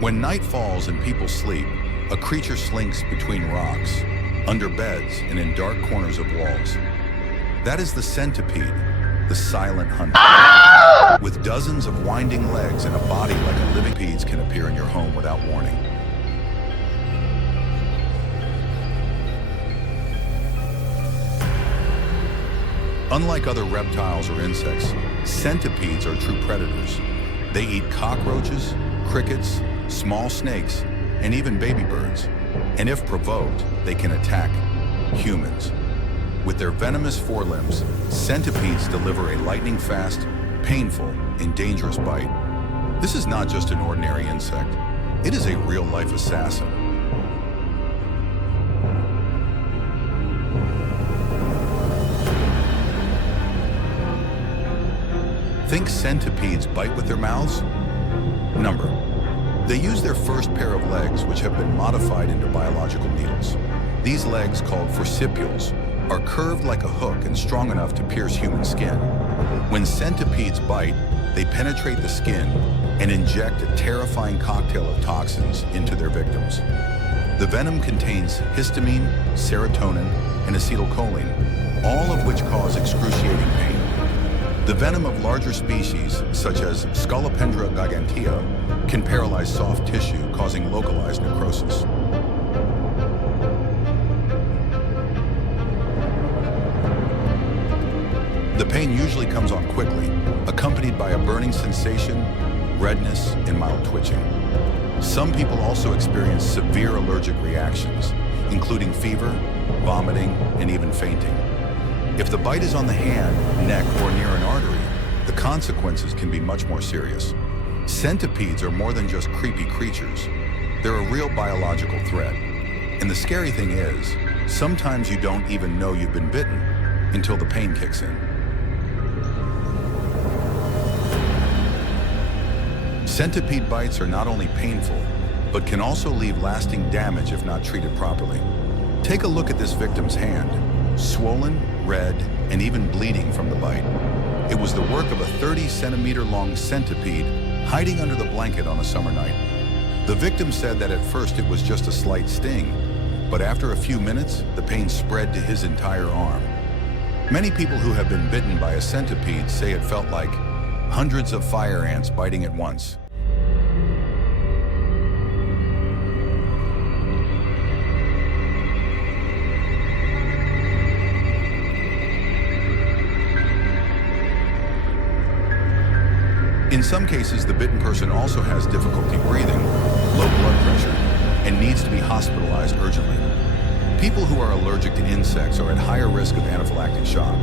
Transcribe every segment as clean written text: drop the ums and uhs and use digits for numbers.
When night falls and people sleep, a creature slinks between rocks, under beds, and in dark corners of walls. That is the centipede, the silent hunter. With dozens of winding legs and a body like a living centipede can appear in your home without warning. Unlike other reptiles or insects, centipedes are true predators. They eat cockroaches, crickets, small snakes, and even baby birds. And if provoked, they can attack humans. With their venomous forelimbs, centipedes deliver a lightning-fast, painful, and dangerous bite. This is not just an ordinary insect. It is a real-life assassin. Think centipedes bite with their mouths? Number. They use their first pair of legs, which have been modified into biological needles. These legs, called forcipules, are curved like a hook and strong enough to pierce human skin. When centipedes bite, they penetrate the skin and inject a terrifying cocktail of toxins into their victims. The venom contains histamine, serotonin, and acetylcholine, all of which cause excruciating pain. The venom of larger species, such as Scolopendra gigantea, can paralyze soft tissue, causing localized necrosis. The pain usually comes on quickly, accompanied by a burning sensation, redness, and mild twitching. Some people also experience severe allergic reactions, including fever, vomiting, and even fainting. If the bite is on the hand, neck, or near an artery, the consequences can be much more serious. Centipedes are more than just creepy creatures. They're a real biological threat. And the scary thing is, sometimes you don't even know you've been bitten until the pain kicks in. Centipede bites are not only painful, but can also leave lasting damage if not treated properly. Take a look at this victim's hand, swollen, red, and even bleeding from the bite. It was the work of a 30-centimeter-long centipede hiding under the blanket on a summer night. The victim said that at first it was just a slight sting, but after a few minutes, the pain spread to his entire arm. Many people who have been bitten by a centipede say it felt like hundreds of fire ants biting at once. In some cases, the bitten person also has difficulty breathing, low blood pressure, and needs to be hospitalized urgently. People who are allergic to insects are at higher risk of anaphylactic shock.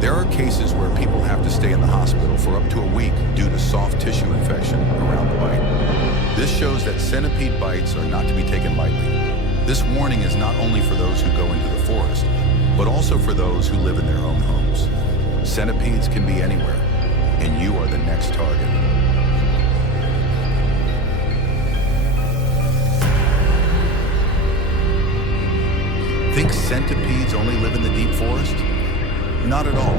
There are cases where people have to stay in the hospital for up to a week due to soft tissue infection around the bite. This shows that centipede bites are not to be taken lightly. This warning is not only for those who go into the forest, but also for those who live in their own homes. Centipedes can be anywhere, and you are the next target. Think centipedes only live in the deep forest? Not at all.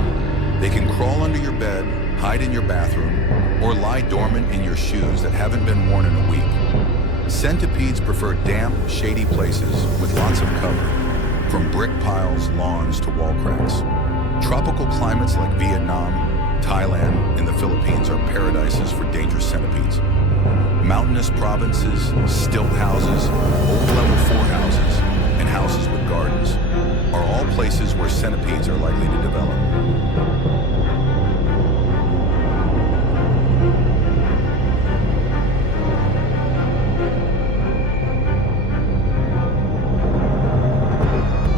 They can crawl under your bed, hide in your bathroom, or lie dormant in your shoes that haven't been worn in a week. Centipedes prefer damp, shady places with lots of cover, from brick piles, lawns, to wall cracks. Tropical climates like Vietnam, Thailand, and the Philippines are paradises for dangerous centipedes. Mountainous provinces, stilt houses, old level 4 houses, and houses with gardens are all places where centipedes are likely to develop.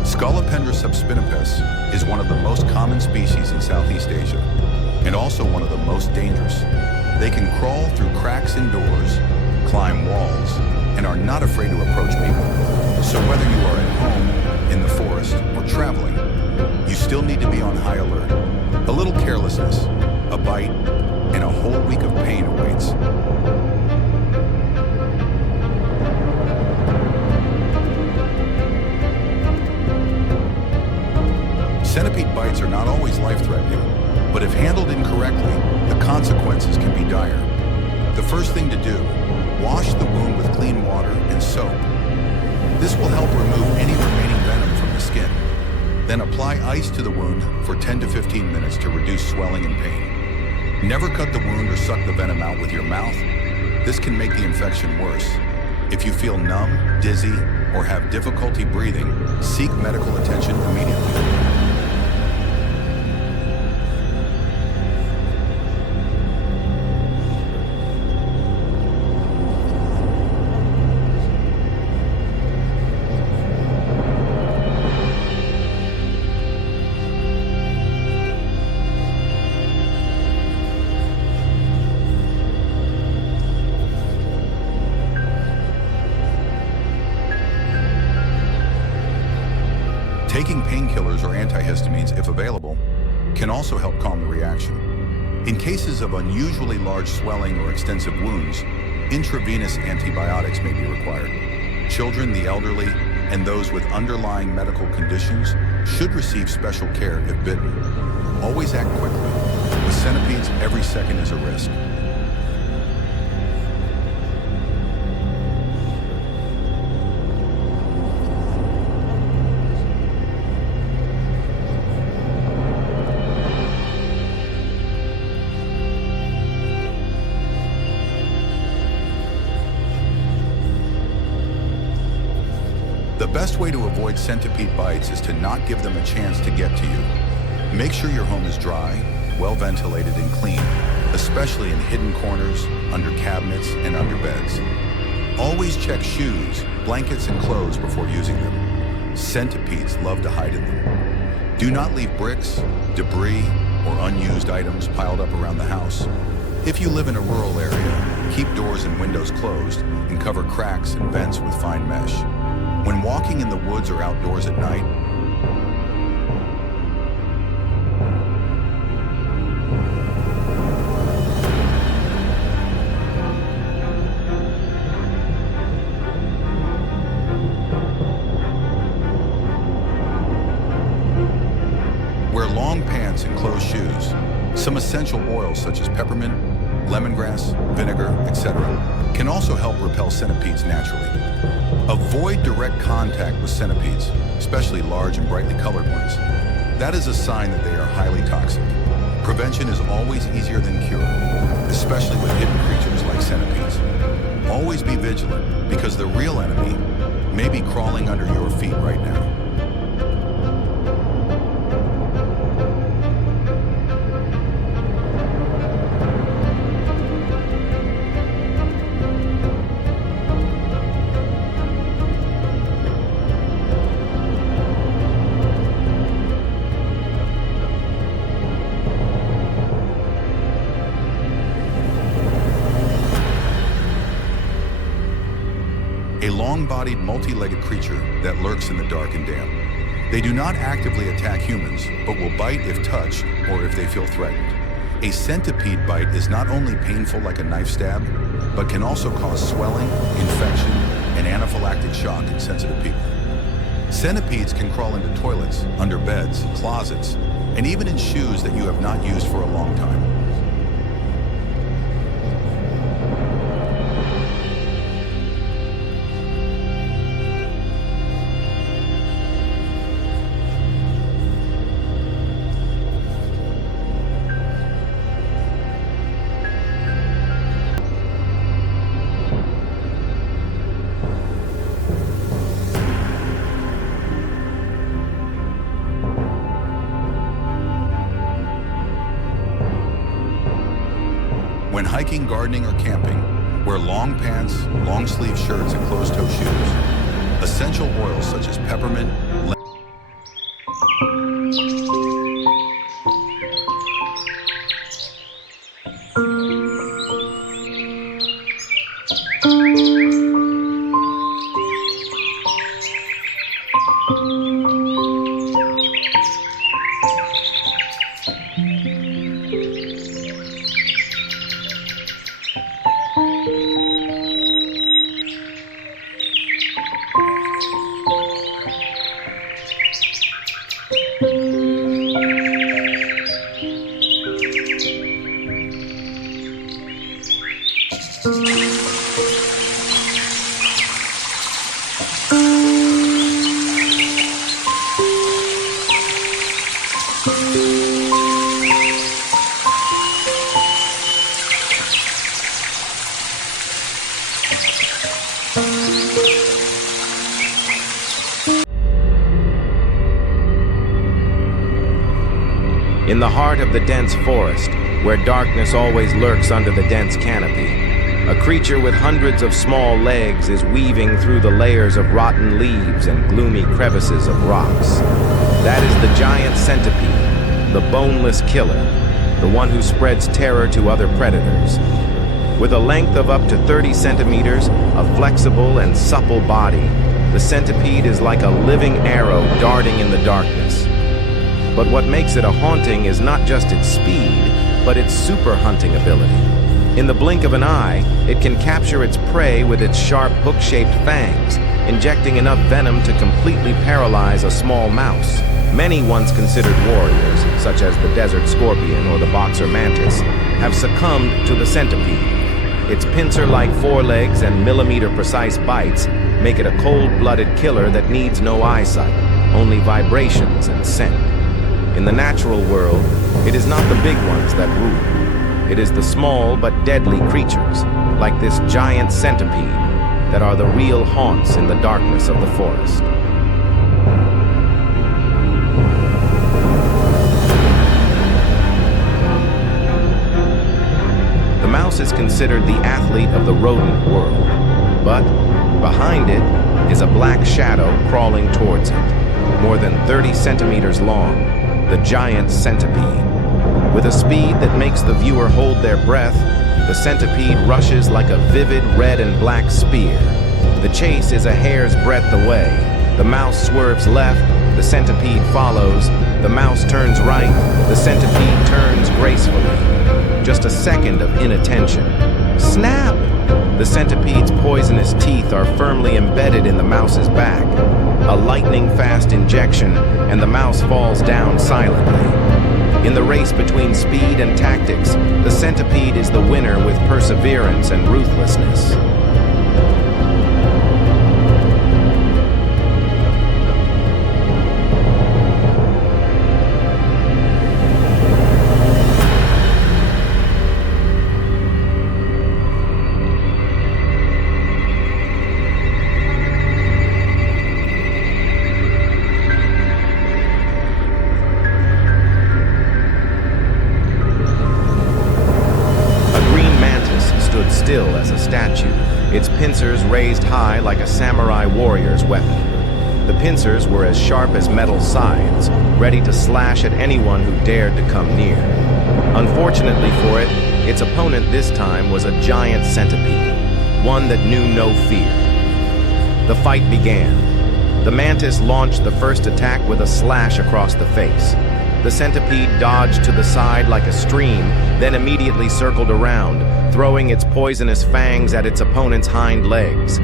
Scolopendra subspinipes is one of the most common species in Southeast Asia, and also one of the most dangerous. They can crawl through cracks in doors, climb walls, and are not afraid to approach people. So whether you are at home, in the forest, or traveling, you still need to be on high alert. A little carelessness, a bite, and a whole week of pain awaits. Centipede bites are not always life-threatening, but if handled incorrectly, the consequences can be dire. The first thing to do Wash the wound with clean water and soap. This will help remove any remaining venom from the skin. Then apply ice to the wound for 10 to 15 minutes to reduce swelling and pain. Never cut the wound or suck the venom out with your mouth. This can make the infection worse. If you feel numb, dizzy, or have difficulty breathing, seek medical attention immediately. Taking painkillers or antihistamines, if available, can also help calm the reaction. In cases of unusually large swelling or extensive wounds, intravenous antibiotics may be required. Children, the elderly, and those with underlying medical conditions should receive special care if bitten. Always act quickly. With centipedes, every second is a risk. The best way to avoid centipede bites is to not give them a chance to get to you. Make sure your home is dry, well ventilated and clean, especially in hidden corners, under cabinets, and under beds. Always check shoes, blankets, and clothes before using them. Centipedes love to hide in them. Do not leave bricks, debris, or unused items piled up around the house. If you live in a rural area, keep doors and windows closed and cover cracks and vents with fine mesh. When walking in the woods or outdoors at night, wear long pants and closed shoes. Some essential oils such as peppermint, lemongrass, vinegar, etc. can also help repel centipedes naturally. Avoid direct contact with centipedes, especially large and brightly colored ones. That is a sign that they are highly toxic. Prevention is always easier than cure, especially with hidden creatures like centipedes. Always be vigilant, because the real enemy may be crawling under your feet right now. A long-bodied, multi-legged creature that lurks in the dark and damp. They do not actively attack humans, but will bite if touched or if they feel threatened. A centipede bite is not only painful like a knife stab, but can also cause swelling, infection, and anaphylactic shock in sensitive people. Centipedes can crawl into toilets, under beds, closets, and even in shoes that you have not used for a long time. When hiking, gardening, or camping, wear long pants, long sleeve shirts, and closed-toe shoes. Essential oils such as peppermint, In the heart of the dense forest, where darkness always lurks under the dense canopy, a creature with hundreds of small legs is weaving through the layers of rotten leaves and gloomy crevices of rocks. That is the giant centipede, the boneless killer, the one who spreads terror to other predators. With a length of up to 30 centimeters, a flexible and supple body, the centipede is like a living arrow darting in the darkness. But what makes it a haunting is not just its speed, but its super hunting ability. In the blink of an eye, it can capture its prey with its sharp hook-shaped fangs, injecting enough venom to completely paralyze a small mouse. Many once considered warriors, such as the desert scorpion or the boxer mantis, have succumbed to the centipede. Its pincer-like forelegs and millimeter-precise bites make it a cold-blooded killer that needs no eyesight, only vibrations and scent. In the natural world, it is not the big ones that rule. It is the small but deadly creatures, like this giant centipede, that are the real haunts in the darkness of the forest. The mouse is considered the athlete of the rodent world, but behind it is a black shadow crawling towards it, more than 30 centimeters long. The giant centipede. With a speed that makes the viewer hold their breath, the centipede rushes like a vivid red and black spear. The chase is a hair's breadth away. The mouse swerves left, the centipede follows. The mouse turns right, the centipede turns gracefully. Just a second of inattention. Snap! The centipede's poisonous teeth are firmly embedded in the mouse's back. A lightning-fast injection, and the mouse falls down silently. In the race between speed and tactics, the centipede is the winner with perseverance and ruthlessness. Still as a statue, its pincers raised high like a samurai warrior's weapon. The pincers were as sharp as metal scythes, ready to slash at anyone who dared to come near. Unfortunately for it, its opponent this time was a giant centipede, one that knew no fear. The fight began. The mantis launched the first attack with a slash across the face. The centipede dodged to the side like a stream, then immediately circled around, throwing its poisonous fangs at its opponent's hind legs.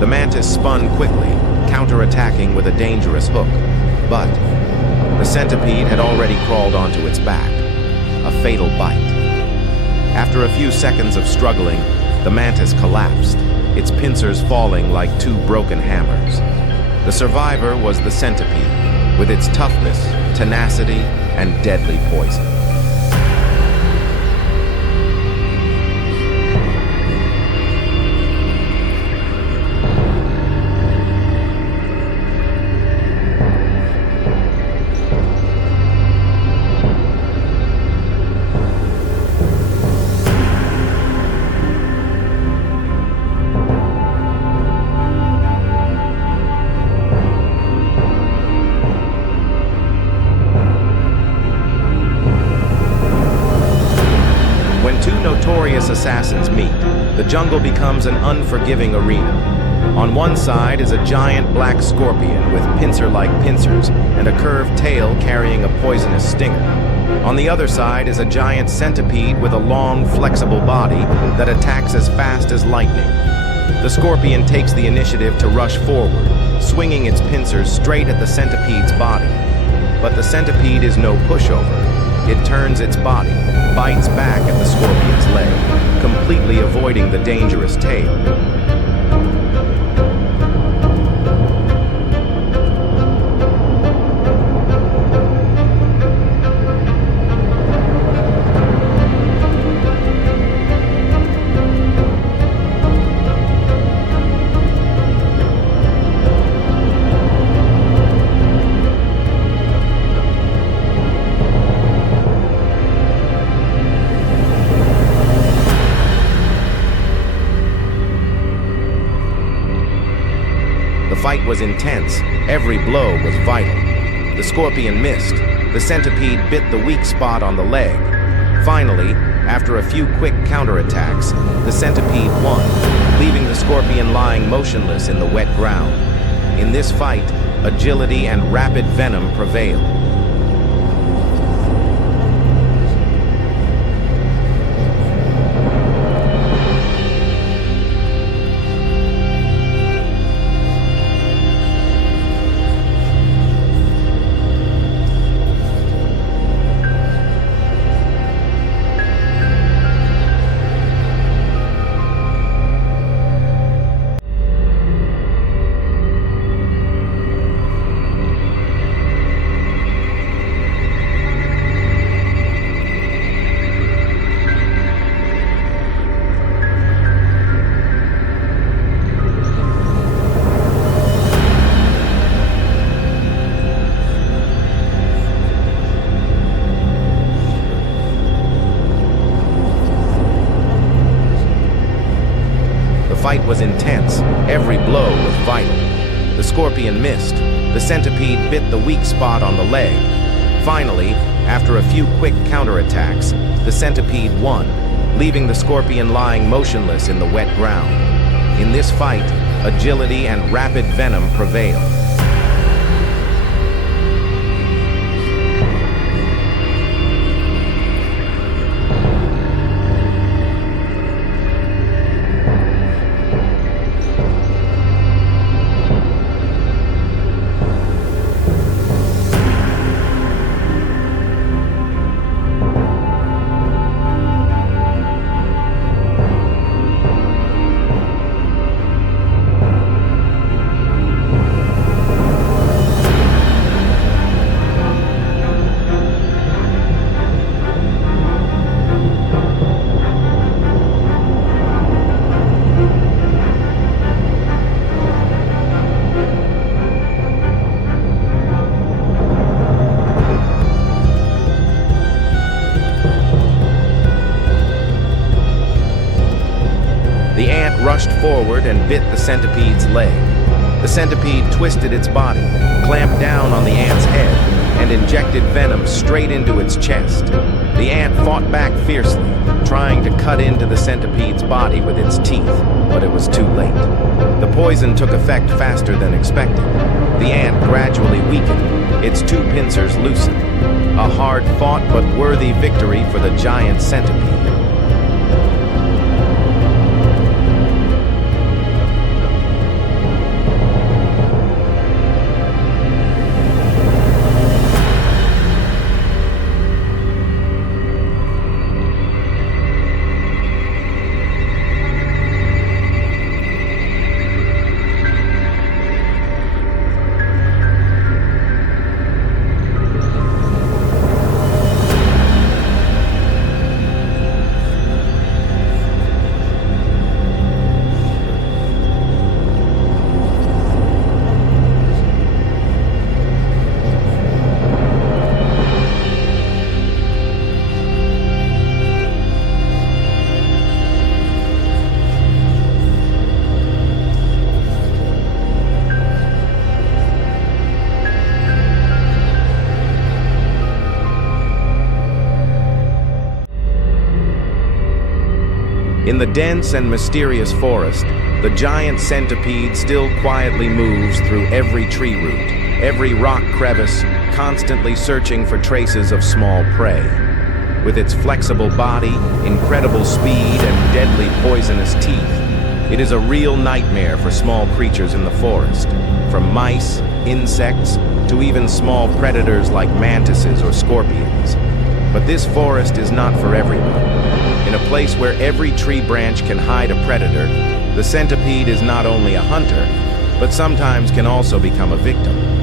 The mantis spun quickly, counterattacking with a dangerous hook. But the centipede had already crawled onto its back, a fatal bite. After a few seconds of struggling, the mantis collapsed, its pincers falling like two broken hammers. The survivor was the centipede, with its toughness, tenacity, and deadly poison. Notorious assassins meet, the jungle becomes an unforgiving arena. On one side is a giant black scorpion with pincer-like pincers and a curved tail carrying a poisonous stinger. On the other side is a giant centipede with a long, flexible body that attacks as fast as lightning. The scorpion takes the initiative to rush forward, swinging its pincers straight at the centipede's body. But the centipede is no pushover. It turns its body, bites back at the scorpion's leg, completely avoiding the dangerous tail. The fight was intense. Every blow was vital. The scorpion missed. The centipede bit the weak spot on the leg. Finally, after a few quick counterattacks, the centipede won, leaving the scorpion lying motionless in the wet ground. In this fight, agility and rapid venom prevailed. The fight was intense. Every blow was vital. The scorpion missed. The centipede bit the weak spot on the leg. Finally, after a few quick counterattacks, the centipede won, leaving the scorpion lying motionless in the wet ground. In this fight, agility and rapid venom prevailed. The ant rushed forward and bit the centipede's leg. The centipede twisted its body, clamped down on the ant's head, and injected venom straight into its chest. The ant fought back fiercely, trying to cut into the centipede's body with its teeth, but it was too late. The poison took effect faster than expected. The ant gradually weakened, its two pincers loosened. A hard-fought but worthy victory for the giant centipede. the dense and mysterious forest, the giant centipede still quietly moves through every tree root, every rock crevice, constantly searching for traces of small prey. With its flexible body, incredible speed, and deadly poisonous teeth, it is a real nightmare for small creatures in the forest, from mice, insects, to even small predators like mantises or scorpions. But this forest is not for everyone. In a place where every tree branch can hide a predator, the centipede is not only a hunter, but sometimes can also become a victim.